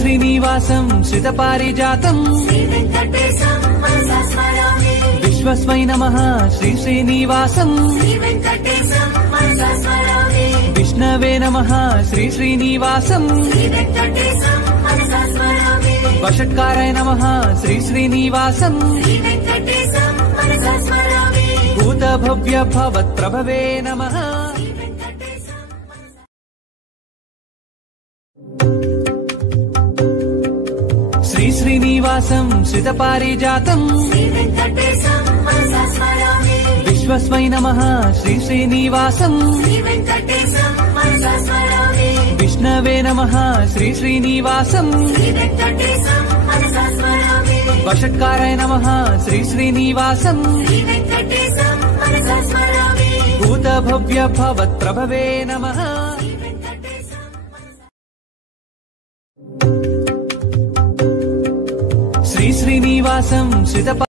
श्रीनिवासं श्रितपारिजातं विश्वस्मै नमः श्री श्रीनिवासं विष्णवे नमः श्री श्रीनिवासं वषट्काराय नमः श्री श्रीनिवासं भूतभव्य भवत्प्रभवे नमः श्री श्रीनिवासं श्रितपारिजातं विश्वस्मै नमः श्री श्रीनिवासं विष्णवे नमः श्री श्रीनिवासं वषट्काराय नमः श्री श्रीनिवासं भूतभव्य भवत्प्रभवे नमः श्री श्रीनिवासं श्रित